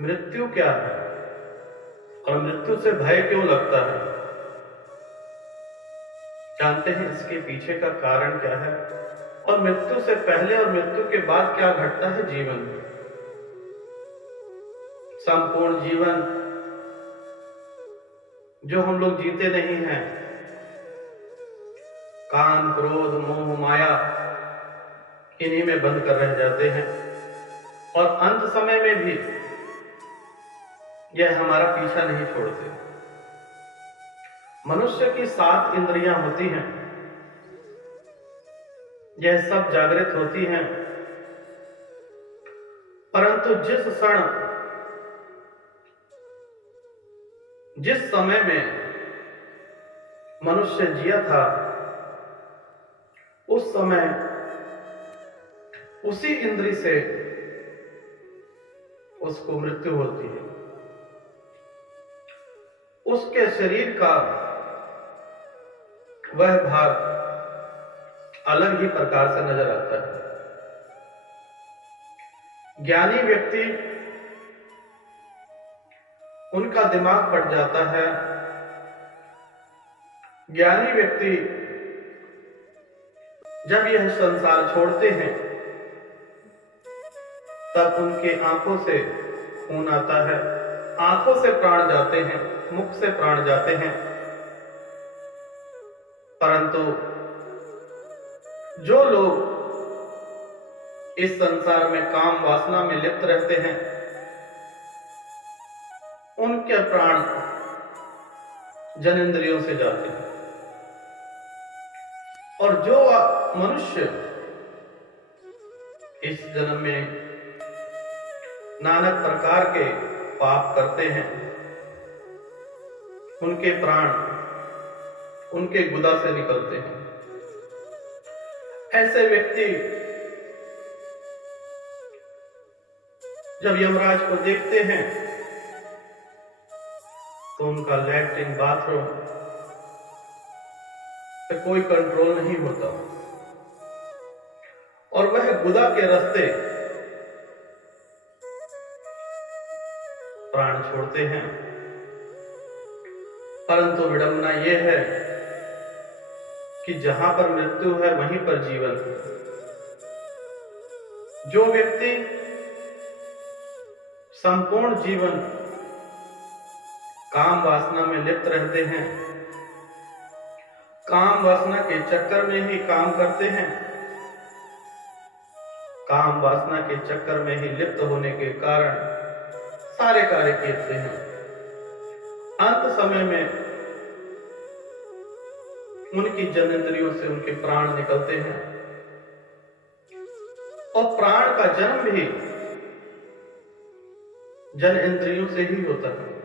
मृत्यु क्या है और मृत्यु से भय क्यों लगता है? जानते हैं इसके पीछे का कारण क्या है और मृत्यु से पहले और मृत्यु के बाद क्या घटता है जीवन में। संपूर्ण जीवन जो हम लोग जीते नहीं हैं, काम, क्रोध, मोह, माया, इन्हीं में बंद कर रह जाते हैं और अंत समय में भी यह हमारा पीछा नहीं छोड़ते। मनुष्य की 7 इंद्रियां होती हैं, यह सब जागृत होती हैं, परंतु जिस समय में मनुष्य जिया था उस समय उसी इंद्री से उसको मृत्यु होती है। उसके शरीर का वह भाग अलग ही प्रकार से नजर आता है। ज्ञानी व्यक्ति, उनका दिमाग फट जाता है। ज्ञानी व्यक्ति जब यह संसार छोड़ते हैं तब उनके आंखों से खून आता है, आंखों से प्राण जाते हैं, मुख से प्राण जाते हैं। परंतु जो लोग इस संसार में काम वासना में लिप्त रहते हैं, उनके प्राण जनेंद्रियों से जाते हैं। और जो मनुष्य इस जन्म में नाना प्रकार के पाप करते हैं, उनके प्राण उनके गुदा से निकलते हैं। ऐसे व्यक्ति जब यमराज को देखते हैं तो उनका लैट्रिन, बाथरूम पे कोई कंट्रोल नहीं होता और वह गुदा के रास्ते प्राण छोड़ते हैं। परंतु विडंबना यह है कि जहां पर मृत्यु है वहीं पर जीवन है। जो व्यक्ति संपूर्ण जीवन काम वासना में लिप्त रहते हैं, काम वासना के चक्कर में ही काम करते हैं, काम वासना के चक्कर में ही लिप्त होने के कारण सारे कार्य करते हैं, अंत समय में उनकी जनेंद्रियों से उनके प्राण निकलते हैं। और प्राण का जन्म भी जनेंद्रियों से ही होता है।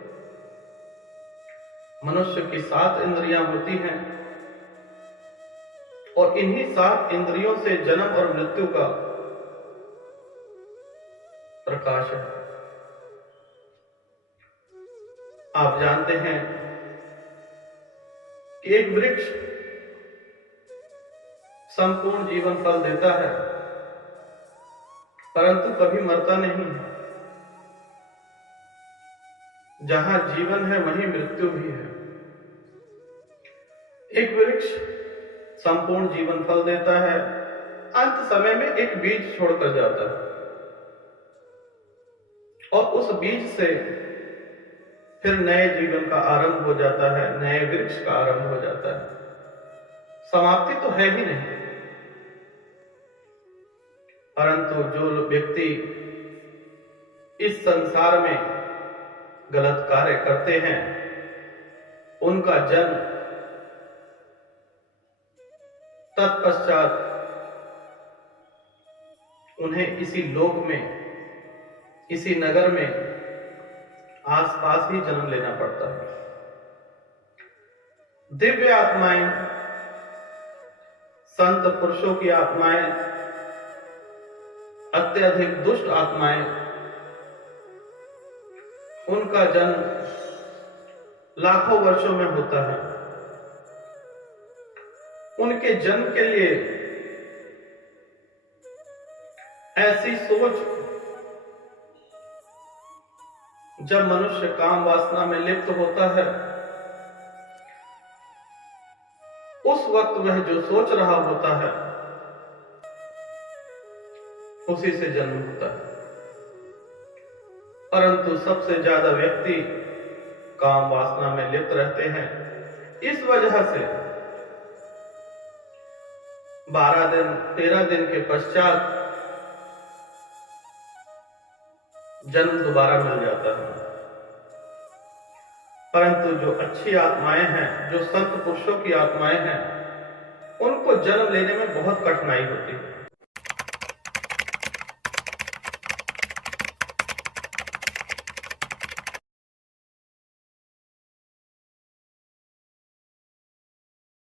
मनुष्य की 7 इंद्रियां होती हैं और इन्हीं 7 इंद्रियों से जन्म और मृत्यु का प्रकाश है। आप जानते हैं कि एक वृक्ष संपूर्ण जीवन फल देता है परंतु कभी मरता नहीं है। जहां जीवन है वहीं मृत्यु भी है। एक वृक्ष संपूर्ण जीवन फल देता है, अंत समय में एक बीज छोड़कर जाता है और उस बीज से फिर नए जीवन का आरंभ हो जाता है, नए वृक्ष का आरंभ हो जाता है। समाप्ति तो है ही नहीं। परंतु जो व्यक्ति इस संसार में गलत कार्य करते हैं, उनका जन्म तत्पश्चात उन्हें इसी लोक में, इसी नगर में आसपास ही जन्म लेना पड़ता है। दिव्य आत्माएं, संत पुरुषों की आत्माएं, अत्यधिक दुष्ट आत्माएं, उनका जन्म लाखों वर्षों में होता है। उनके जन्म के लिए ऐसी सोच जब मनुष्य काम वासना में लिप्त होता है, उस वक्त वह जो सोच रहा होता है उसी से जन्म होता है। परंतु सबसे ज्यादा व्यक्ति काम वासना में लिप्त रहते हैं। इस वजह से 12 दिन 13 दिन के पश्चात जन्म दोबारा मिल जाता है। परंतु जो अच्छी आत्माएं हैं, जो संत पुरुषों की आत्माएं हैं, उनको जन्म लेने में बहुत कठिनाई होती है।